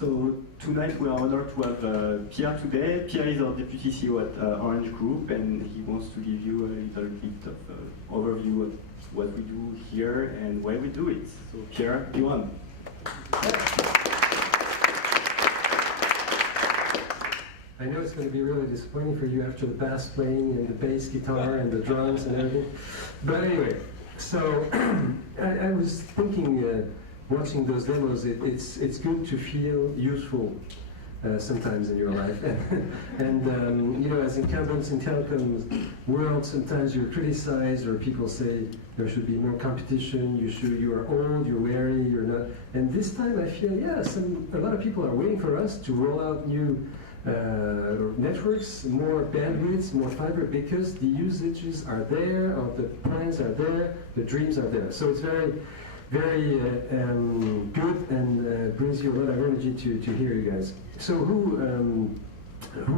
So tonight we are honored to have Pierre today. Pierre is our deputy CEO at Orange Group, and he wants to give you a little bit of overview of what we do here and why we do it. So Pierre, you on. I know it's going to be really disappointing for you after the bass playing and the bass guitar and the drums and everything. But anyway, so I was thinking, watching those demos, it's good to feel useful sometimes in your life. And you know, as incumbents in telecom world, sometimes you're criticized or people say there should be more competition, you are old, you're wary, you're not. And this time I feel, yeah, a lot of people are waiting for us to roll out new networks, more bandwidths, more fiber, because the usages are there, or the plans are there, the dreams are there. So it's very, very good and brings you a lot of energy to hear you guys. So who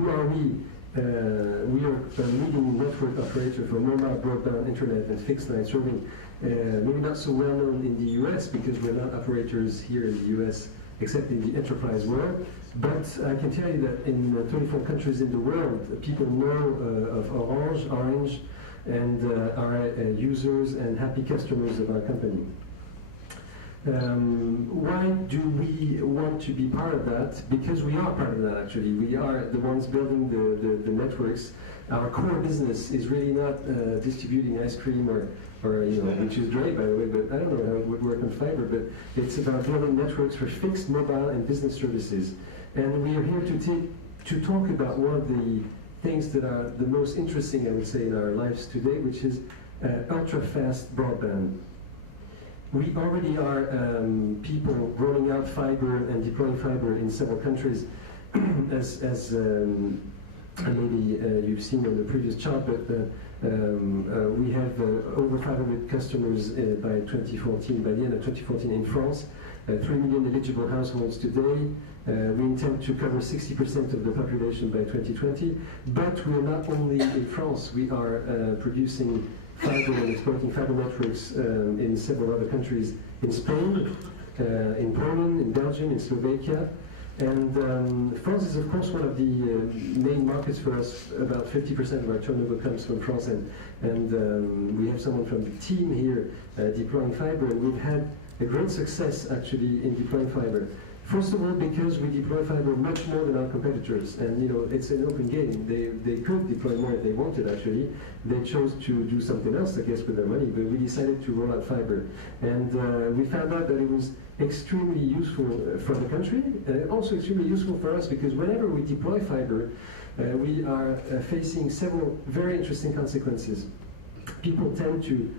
are we? We are a leading network operator for mobile, broadband, internet, and fixed line serving. Maybe not so well known in the US because we're not operators here in the US, except in the enterprise world. But I can tell you that in 24 countries in the world, people know of Orange, and are users and happy customers of our company. Why do we want to be part of that? Because we are part of that, actually. We are the ones building the networks. Our core business is really not distributing ice cream or you know, which is great, by the way, but I don't know how it would work on fiber, but it's about building networks for fixed, mobile, and business services. And we are here to talk about one of the things that are the most interesting, I would say, in our lives today, which is ultra-fast broadband. We already are people rolling out fiber and deploying fiber in several countries, as maybe you've seen on the previous chart, but we have over 500 customers by 2014, by the end of 2014 in France, 3 million eligible households today. We intend to cover 60% of the population by 2020, but we are not only in France, we are producing fiber and exploiting fiber networks in several other countries, in Spain, in Poland, in Belgium, in Slovakia. And France is, of course, one of the main markets for us. About 50% of our turnover comes from France, and we have someone from the team here deploying fiber, and we've had a great success, actually, in deploying fiber. First of all, because we deploy fiber much more than our competitors, and you know, it's an open game. They could deploy more if they wanted, actually. They chose to do something else, I guess, with their money, but we decided to roll out fiber. And we found out that it was extremely useful for the country, and also extremely useful for us, because whenever we deploy fiber, we are facing several very interesting consequences. People tend to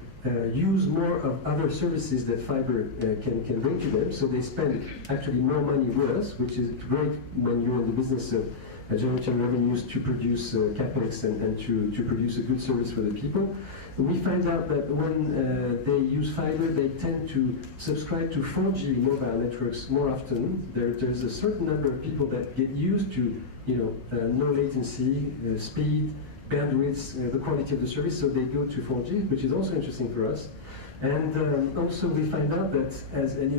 use more of other services that fiber can bring to them, so they spend actually more money with us, which is great when you're in the business of generating revenues to produce capex and to produce a good service for the people. We find out that when they use fiber, they tend to subscribe to 4G mobile networks more often. There's a certain number of people that get used to, you know, no latency, speed, bandwidths, the quality of the service, so they go to 4G, which is also interesting for us. And also we find out that, as in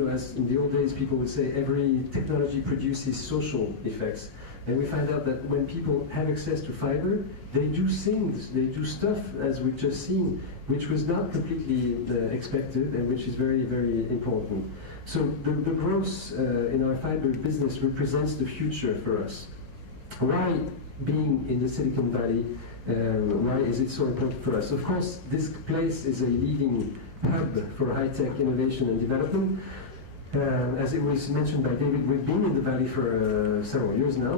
the old days people would say, every technology produces social effects. And we find out that when people have access to fiber, they do things, they do stuff, as we've just seen, which was not completely expected and which is very, very important. So the growth in our fiber business represents the future for us. Why being in the Silicon Valley? Why is it so important for us? Of course, this place is a leading hub for high-tech innovation and development. As it was mentioned by David, we've been in the Valley for several years now,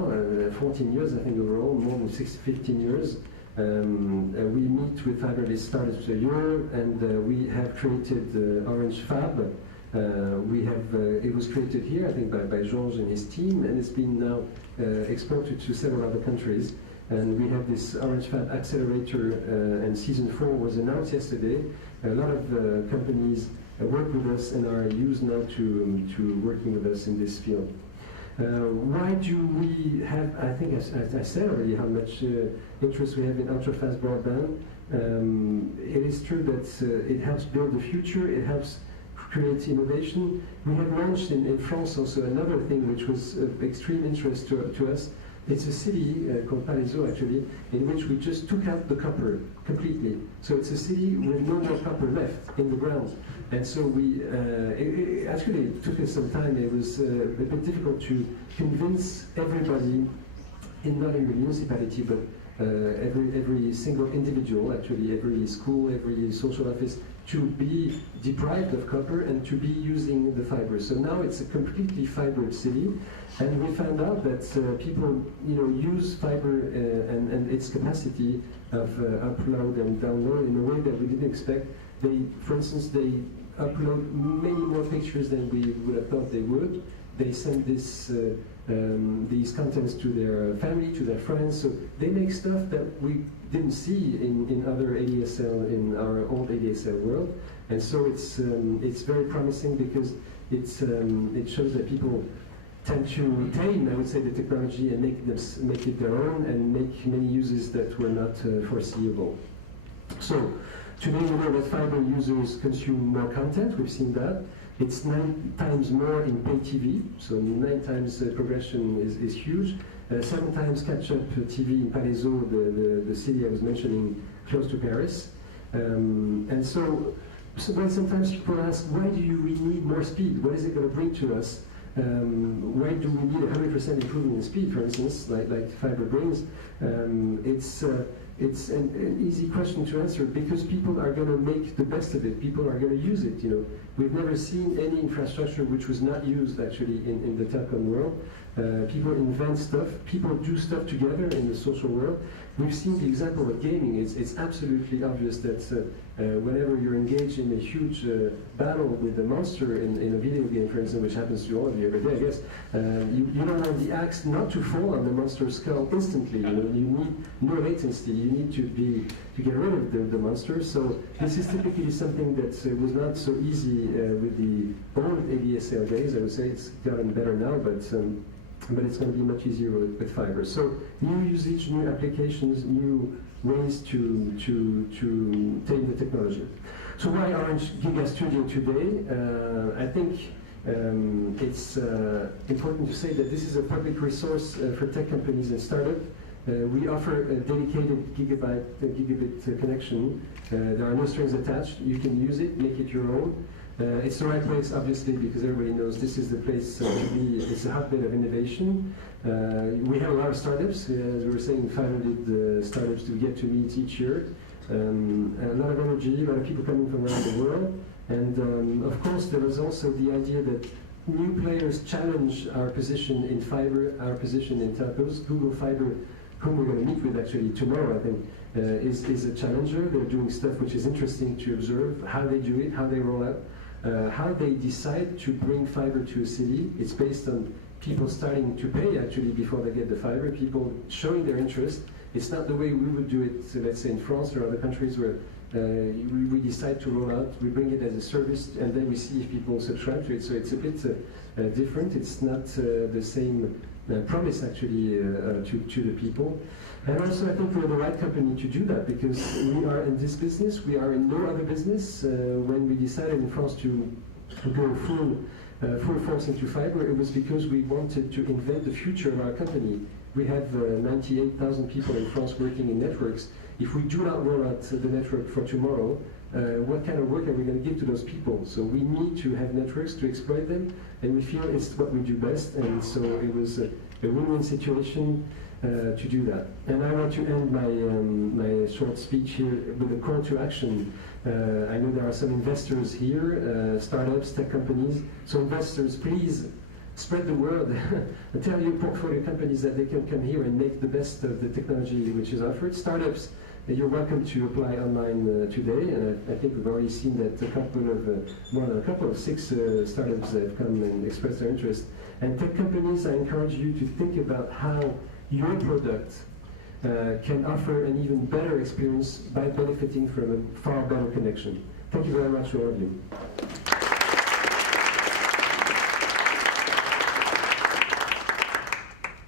14 years I think overall, more than 15 years. We meet with Fiberless startups a year, and we have created Orange Fab. It was created here, I think, by Georges and his team, and it's been now exported to several other countries. And we have this Orange Fab Accelerator, and Season 4 was announced yesterday. A lot of companies work with us and are used now to working with us in this field. Why do we have, I think I said already how much interest we have in ultra-fast broadband. It is true that it helps build the future, it helps create innovation. We have launched in France also another thing which was of extreme interest to us. It's a city called Palaiseau actually, in which we just took out the copper completely. So it's a city with no more copper left in the ground. And so we, it took us some time. It was a bit difficult to convince everybody, in not only the municipality, but every single individual, actually every school, every social office, to be deprived of copper and to be using the fiber. So now it's a completely fiber city, and we found out that people, use fiber and its capacity of upload and download in a way that we didn't expect. For instance, they upload many more pictures than we would have thought they would. They send these contents to their family, to their friends. So they make stuff that we didn't see in other ADSL, in our old ADSL world. And so it's very promising because it shows that people tend to tame, I would say, the technology and make it their own and make many uses that were not foreseeable. So today we know that fiber users consume more content. We've seen that. It's 9 times more in pay TV, so 9 times progression is huge. 7 times catch-up TV in Palaiseau, the city I was mentioning, close to Paris. And so when sometimes people ask, why do we need more speed? What is it going to bring to us? Why do we need 100% improvement in speed, for instance, like fiber brings? It's an easy question to answer because people are going to make the best of it. People are going to use it. We've never seen any infrastructure which was not used actually in the telecom world. People invent stuff. People do stuff together in the social world. We've seen the example of gaming. It's absolutely obvious that whenever you're engaged in a huge battle with a monster in a video game, for instance, which happens to all of you every day, I guess, you don't want the axe not to fall on the monster's skull instantly. You need no latency. You need to get rid of the monster. So this is typically something that was not so easy with the old ADSL days. I would say it's gotten better now, but it's going to be much easier with fiber. So new usage, new applications, new ways to take the technology. So why Orange Giga Studio today? I think it's important to say that this is a public resource for tech companies and startups. We offer a dedicated gigabit connection. There are no strings attached. You can use it, make it your own. It's the right place, obviously, because everybody knows this is the place to be. It's a hotbed of innovation. We have a lot of startups, as we were saying, 500 startups to get to meet each year. A lot of energy, a lot of people coming from around the world. And of course, there is also the idea that new players challenge our position in fiber, our position in telcos. Google Fiber, whom we're going to meet with actually tomorrow, I think, is a challenger. They're doing stuff which is interesting to observe, how they do it, how they roll out. How they decide to bring fiber to a city. It's based on people starting to pay actually before they get the fiber, people showing their interest. It's not the way we would do it, let's say in France or other countries where we decide to roll out, we bring it as a service, and then we see if people subscribe to it. So it's a bit different. It's not the same promise actually to the people. And also I think we're the right company to do that because we are in this business, we are in no other business. When we decided in France to go full force into fiber, it was because we wanted to invent the future of our company. We have 98,000 people in France working in networks. If we do not roll out the network for tomorrow, what kind of work are we going to give to those people? So we need to have networks to exploit them, and we feel it's what we do best, and so it was a win-win situation to do that. And I want to end my short speech here with a call to action. I know there are some investors here, startups, tech companies. So investors, please spread the word and tell your portfolio companies that they can come here and make the best of the technology which is offered. Startups, you're welcome to apply online today, and I think we've already seen that more than a couple of 6 startups have come and expressed their interest. And tech companies, I encourage you to think about how your product can offer an even better experience by benefiting from a far better connection. Thank you very much to all of you.